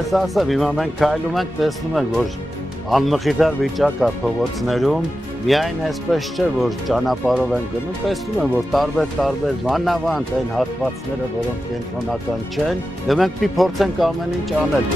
Ես ասեմ, հիմա մենք քայլում ենք, տեսնում ենք, որ անմխիթար վիճակ է փողոցներում, միայն այսպես չէ, որ ճանապարհով են գնում, տեսնում են, որ տարբեր մանավանդ այն հատվածները, որոնք կենտրոնական չեն, եւ մենք պիտի փորձենք ամեն ինչ անել։